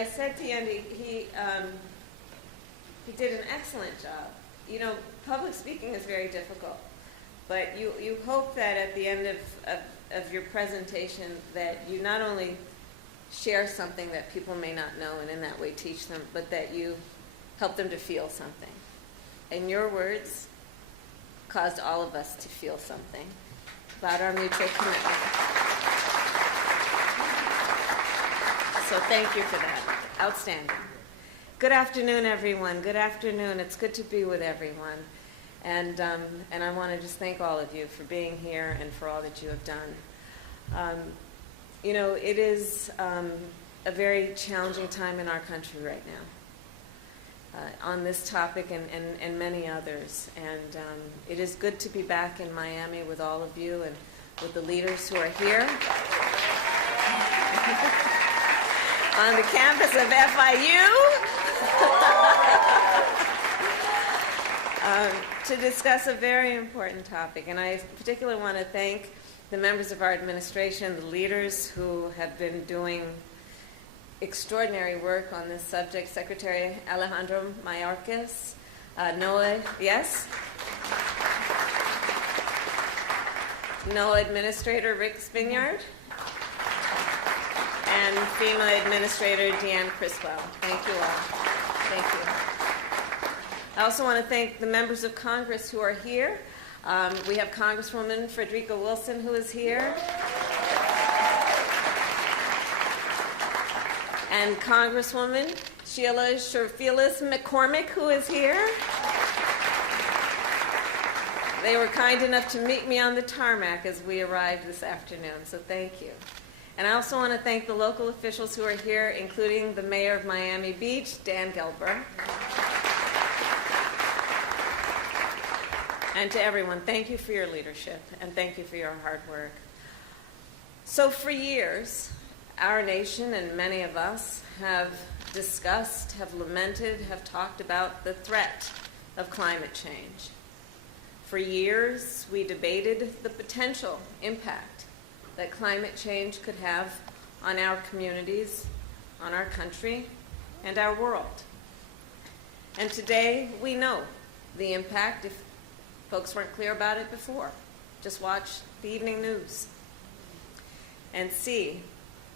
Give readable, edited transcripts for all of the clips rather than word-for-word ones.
I said to Andy, he did an excellent job. You know, public speaking is very difficult, but you hope that at the end of your presentation that you not only share something that people may not know and in that way teach them, but that you help them to feel something. And your words caused all of us to feel something about our mutual commitment. So thank you for that. Outstanding. Good afternoon, everyone. Good afternoon. It's good to be with everyone. And I want to just thank all of you for being here and for all that you have done. You know, it is a very challenging time in our country right now on this topic and many others. And it is good to be back in Miami with all of you and with the leaders who are here on the campus of FIU to discuss a very important topic. And I particularly want to thank the members of our administration, the leaders who have been doing extraordinary work on this subject. Secretary Alejandro Mayorkas, NOAA, yes? NOAA Administrator Rick Spinyard, and FEMA Administrator Deanne Criswell. Thank you all. Thank you. I also want to thank the members of Congress who are here. We have Congresswoman Frederica Wilson, who is here, and Congresswoman Sheila Sherfilis McCormick, who is here. They were kind enough to meet me on the tarmac as we arrived this afternoon, so thank you. And I also want to thank the local officials who are here, including the Mayor of Miami Beach, Dan Gelber. And to everyone, thank you for your leadership and thank you for your hard work. So for years, our nation and many of us have discussed, have lamented, have talked about the threat of climate change. For years, we debated the potential impact that climate change could have on our communities, on our country, and our world. And today, we know the impact. If folks weren't clear about it before, just watch the evening news and see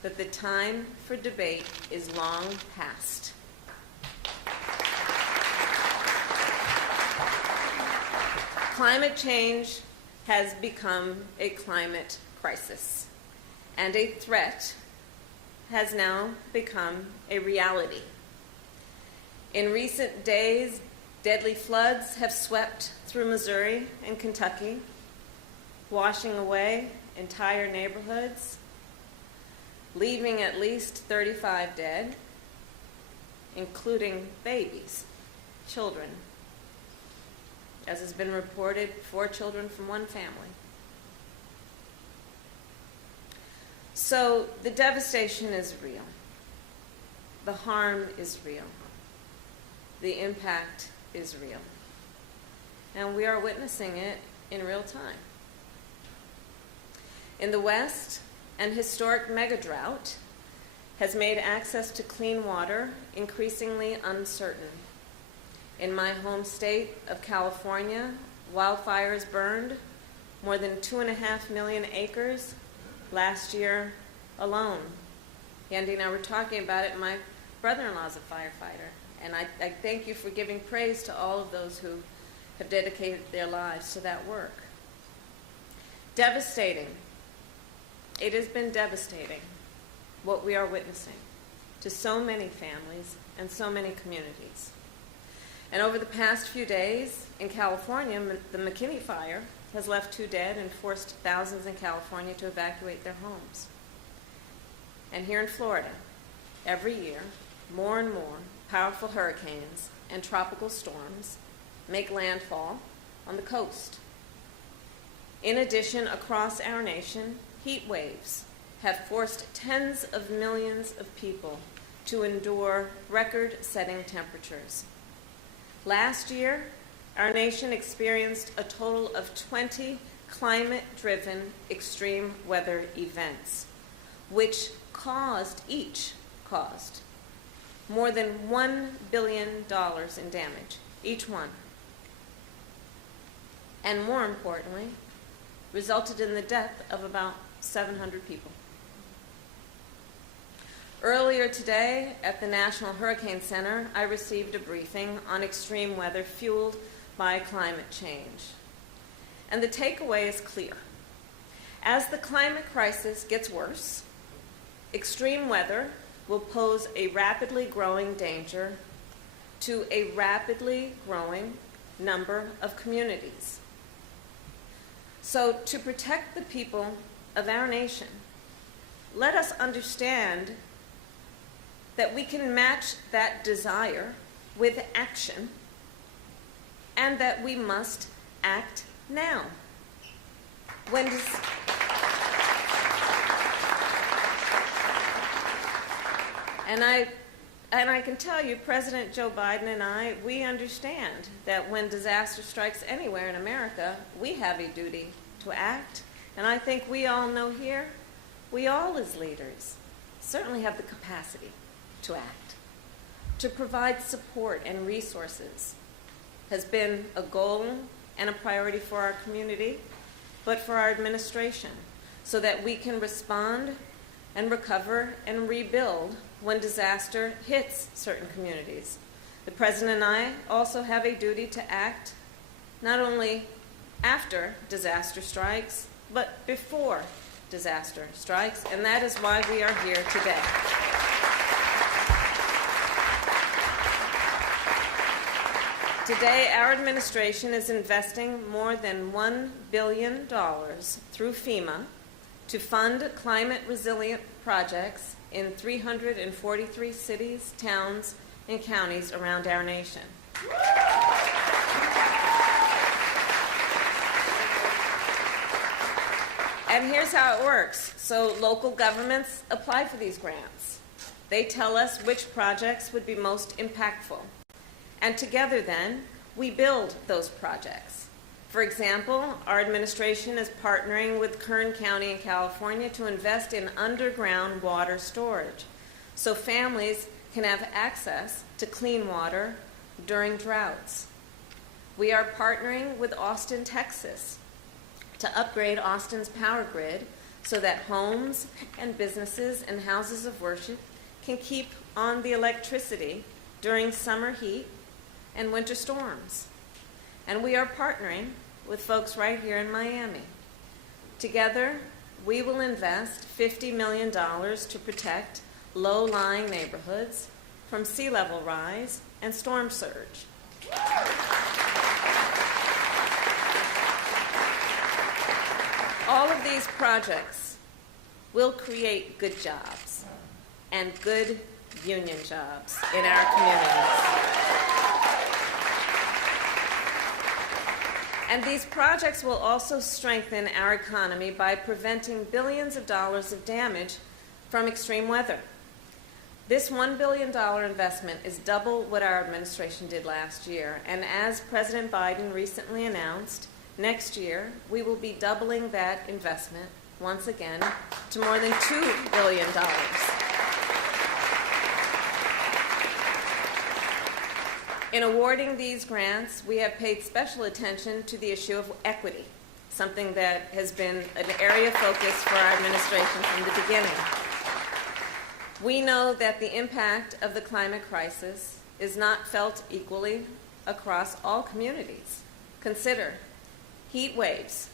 that the time for debate is long past. Climate change has become a climate crisis, and a threat has now become a reality. In recent days, deadly floods have swept through Missouri and Kentucky, washing away entire neighborhoods, leaving at least 35 dead, including babies, children. As has been reported, 4 children from one family. So the devastation is real. The harm is real. The impact is real. And we are witnessing it in real time. In the West, an historic mega drought has made access to clean water increasingly uncertain. In my home state of California, wildfires burned more than 2.5 million acres last year alone. Andy and I were talking about it. My brother-in-law's a firefighter, and I thank you for giving praise to all of those who have dedicated their lives to that work. Devastating. It has been devastating what we are witnessing to so many families and so many communities. And over the past few days in California, the McKinney fire has left 2 dead and forced thousands in California to evacuate their homes. And here in Florida, every year, more and more powerful hurricanes and tropical storms make landfall on the coast. In addition, across our nation, heat waves have forced tens of millions of people to endure record-setting temperatures. Last year, our nation experienced a total of 20 climate-driven extreme weather events, which caused more than $1 billion in damage, each one. And more importantly, resulted in the death of about 700 people. Earlier today at the National Hurricane Center, I received a briefing on extreme weather fueled by climate change. And the takeaway is clear. As the climate crisis gets worse, extreme weather will pose a rapidly growing danger to a rapidly growing number of communities. So to protect the people of our nation, let us understand that we can match that desire with action, and that we must act now. And I can tell you, President Joe Biden and I, we understand that when disaster strikes anywhere in America, we have a duty to act. And I think we all know here, we all as leaders certainly have the capacity to act. To provide support and resources has been a goal and a priority for our community, but for our administration, so that we can respond and recover and rebuild when disaster hits certain communities. The President and I also have a duty to act not only after disaster strikes, but before disaster strikes, and that is why we are here today. Today, our administration is investing more than $1 billion through FEMA to fund climate-resilient projects in 343 cities, towns, and counties around our nation. And here's how it works. So local governments apply for these grants. They tell us which projects would be most impactful. And together then, we build those projects. For example, our administration is partnering with Kern County in California to invest in underground water storage so families can have access to clean water during droughts. We are partnering with Austin, Texas to upgrade Austin's power grid so that homes and businesses and houses of worship can keep on the electricity during summer heat and winter storms. And we are partnering with folks right here in Miami. Together, we will invest $50 million to protect low-lying neighborhoods from sea level rise and storm surge. All of these projects will create good jobs and good union jobs in our communities. And these projects will also strengthen our economy by preventing billions of dollars of damage from extreme weather. This $1 billion investment is double what our administration did last year. And as President Biden recently announced, next year we will be doubling that investment once again to more than $2 billion. In awarding these grants, we have paid special attention to the issue of equity, something that has been an area of focus for our administration from the beginning. We know that the impact of the climate crisis is not felt equally across all communities. Consider, heat waves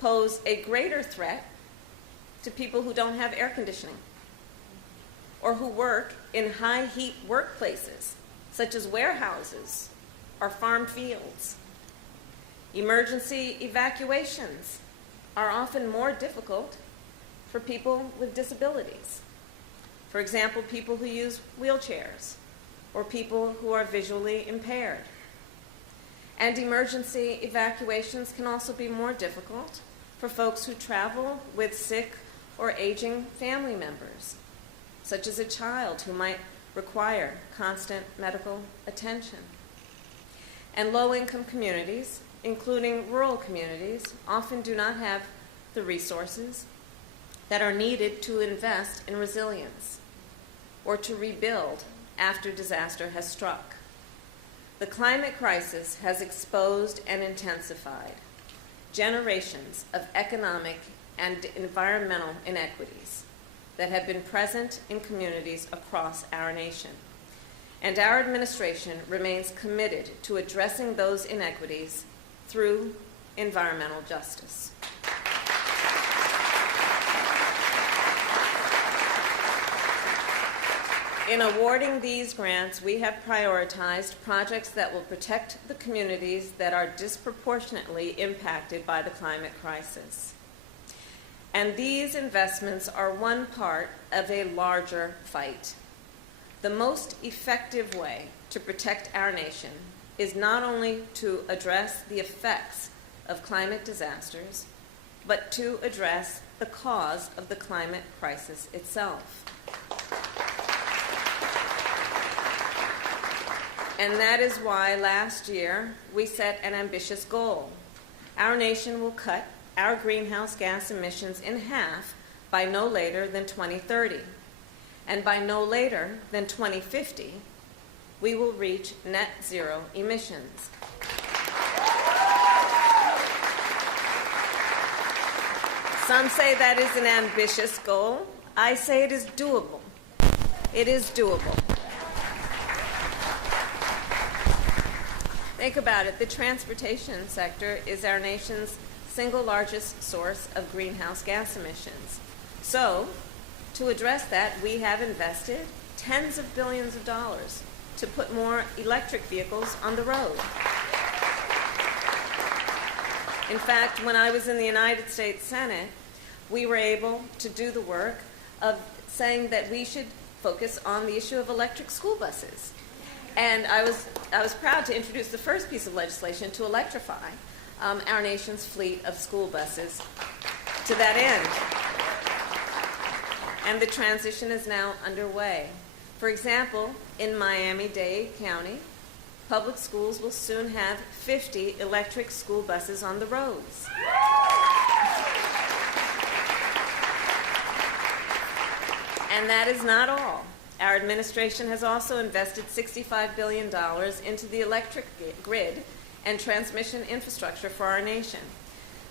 pose a greater threat to people who don't have air conditioning or who work in high heat workplaces, such as warehouses or farm fields. Emergency evacuations are often more difficult for people with disabilities. For example, people who use wheelchairs or people who are visually impaired. And emergency evacuations can also be more difficult for folks who travel with sick or aging family members, such as a child who might require constant medical attention. And low-income communities, including rural communities, often do not have the resources that are needed to invest in resilience or to rebuild after disaster has struck. The climate crisis has exposed and intensified generations of economic and environmental inequities that have been present in communities across our nation. And our administration remains committed to addressing those inequities through environmental justice. In awarding these grants, we have prioritized projects that will protect the communities that are disproportionately impacted by the climate crisis. And these investments are one part of a larger fight. The most effective way to protect our nation is not only to address the effects of climate disasters, but to address the cause of the climate crisis itself. And that is why last year we set an ambitious goal. Our nation will cut our greenhouse gas emissions in half by no later than 2030. And by no later than 2050, we will reach net zero emissions. Some say that is an ambitious goal. I say it is doable. It is doable. Think about it. The transportation sector is our nation's single largest source of greenhouse gas emissions. So, to address that, we have invested tens of billions of dollars to put more electric vehicles on the road. In fact, when I was in the United States Senate, we were able to do the work of saying that we should focus on the issue of electric school buses. And I was proud to introduce the first piece of legislation to electrify our nation's fleet of school buses to that end. And the transition is now underway. For example, in Miami-Dade County, public schools will soon have 50 electric school buses on the roads. And that is not all. Our administration has also invested $65 billion into the electric grid and transmission infrastructure for our nation.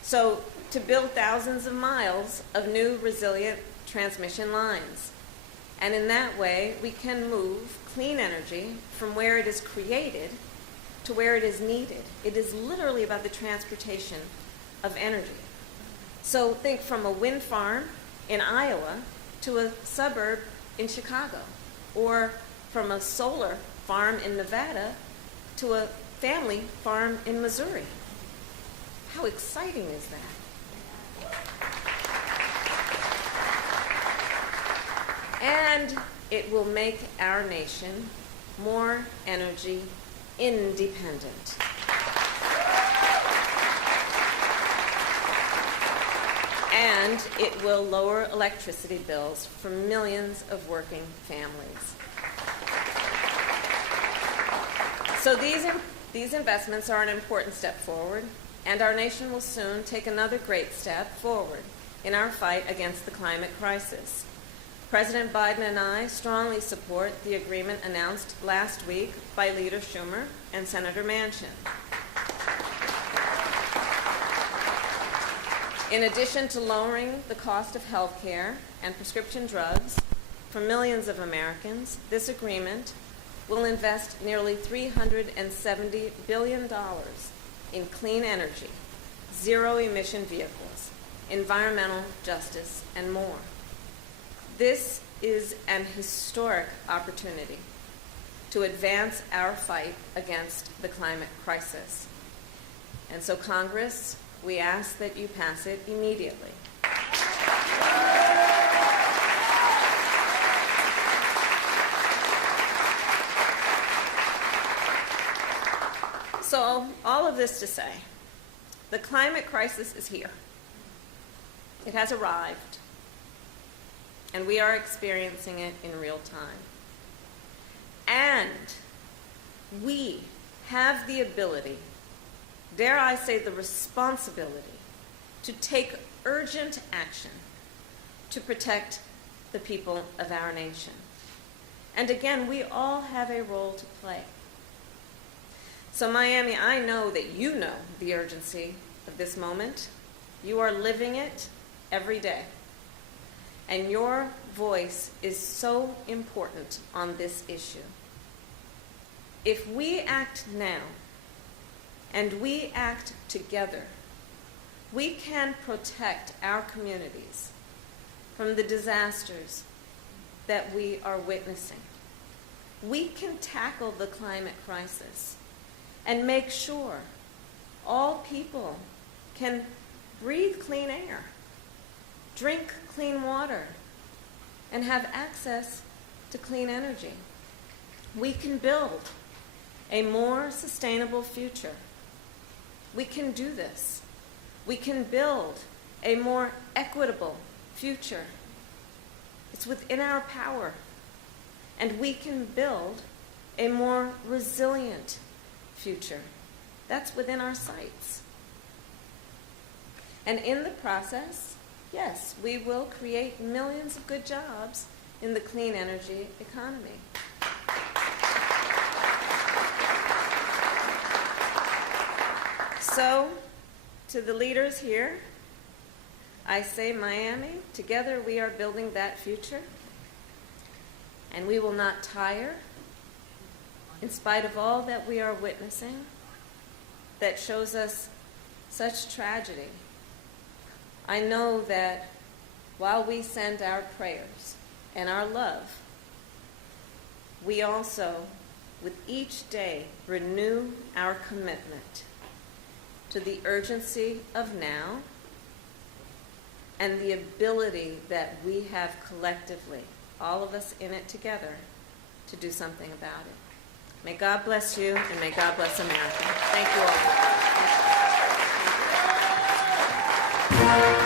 So, to build thousands of miles of new resilient transmission lines. And in that way, we can move clean energy from where it is created to where it is needed. It is literally about the transportation of energy. So think from a wind farm in Iowa to a suburb in Chicago, or from a solar farm in Nevada to a family farm in Missouri. How exciting is that? And it will make our nation more energy independent. And it will lower electricity bills for millions of working families. So these investments are an important step forward, and our nation will soon take another great step forward in our fight against the climate crisis. President Biden and I strongly support the agreement announced last week by Leader Schumer and Senator Manchin. In addition to lowering the cost of health care and prescription drugs for millions of Americans, this agreement will invest nearly $370 billion in clean energy, zero-emission vehicles, environmental justice, and more. This is an historic opportunity to advance our fight against the climate crisis. And so, Congress, we ask that you pass it immediately. So, all of this to say, the climate crisis is here. It has arrived, and we are experiencing it in real time. And we have the ability, dare I say the responsibility, to take urgent action to protect the people of our nation. And again, we all have a role to play. So Miami, I know that you know the urgency of this moment. You are living it every day. And your voice is so important on this issue. If we act now, and we act together, we can protect our communities from the disasters that we are witnessing. We can tackle the climate crisis and make sure all people can breathe clean air, drink clean water, and have access to clean energy. We can build a more sustainable future. We can do this. We can build a more equitable future. It's within our power. And we can build a more resilient future. That's within our sights. And in the process, yes, we will create millions of good jobs in the clean energy economy. So, to the leaders here, I say, Miami, together we are building that future, and we will not tire in spite of all that we are witnessing that shows us such tragedy. I know that while we send our prayers and our love, we also, with each day, renew our commitment to the urgency of now and the ability that we have collectively, all of us in it together, to do something about it. May God bless you, and may God bless America. Thank you all.